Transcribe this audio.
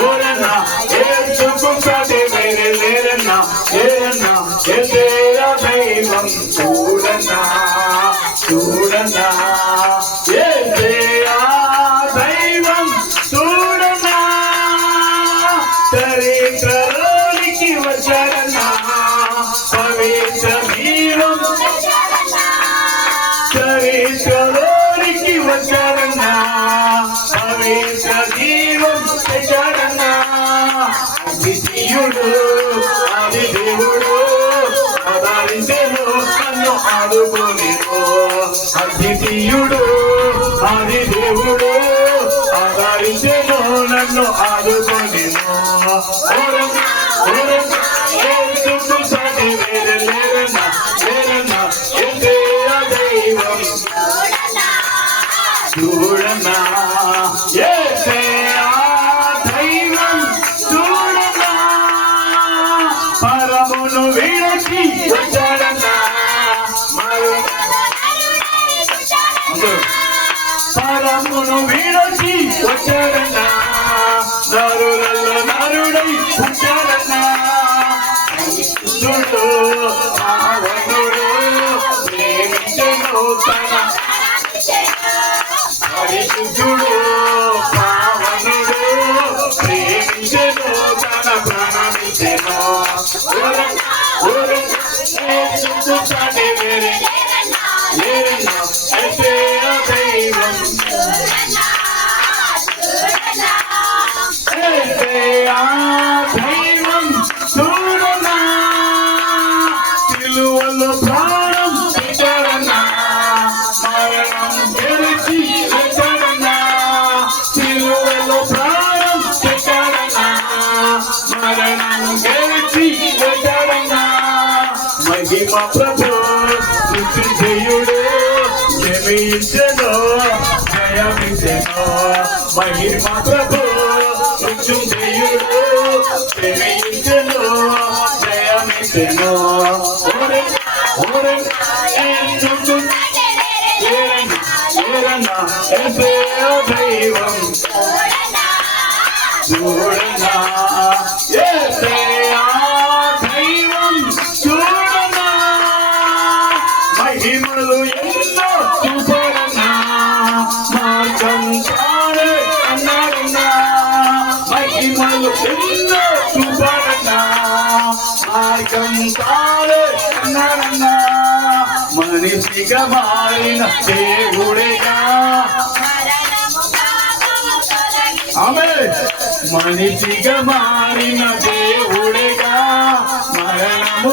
ఓరన్నా ఏసుకు సాటి వేరే లేరన్నా ఏరన్నా ఏసేయ దైవం చూడన్నా చూడన్నా ఏసేయ దైవం చూడన్నా చరిత్రలోనికి వచ్చారన్నా పవిత్ర జీవం చరిత్రలోనికి వచ్చారన్నా పవిత్ర జీవం తెచ్చారన్నా అద్వితీయుడు ఆది దేవుడు ఆదరించెను నన్ను ఆదుకొనెను అద్వితీయుడు ఆది దేవుడు ఆదరించెను నన్ను ఆదుకొనెను యేసుకు సాటి వేరే లేరన్నా లేరన్నా యేసయ్య దైవం చూడన్నా యేసయ్య దైవం చూడన్నా పరమును విడిచి వచ్చాడన్నా పరమును విడిచి వచ్చాడన్నా నరులలో నరుడై వచ్చాడన్నా పరిశుద్ధుడు పావనుడు ప్రేమించెను తన పరిశుద్ధుడు పావనుడు ప్రేమించెను తన ప్రాణమిచ్చెను యేసుకు సాటి వేరే లేరన్నా యేసయ్య దైవం యేసయ్య దైవం చూడన్నా సిలువలో ప్రాణం పెట్టారన్నా మరణం గెలిచి వచ్చారన్నా సిలువలో ప్రాణం పెట్టారన్నా మరణం గెలిచి వచ్చారన్నా మహిమ ప్రభు మృత్యుంజయుడు జయించెను జయమిచ్చెను మహిమ ప్రభు మృత్యుంజయుడు జయించెను జయమిచ్చెను యేసుకు లేరన్నా యేసయ్య దైవం చూడన్నా యేసయ్య దైవం చూడన్నా మహిమలు ఎన్నో చూపారన్నా మార్గం తానే అన్నారన్నా మహిమలు ఎన్నో చూపారన్నా మార్గం తానే అన్నారన్నా మనిషిగా మారిన దేవుడేగా ఆమె మనిషిగా మారిన దేవుడేగా మరణము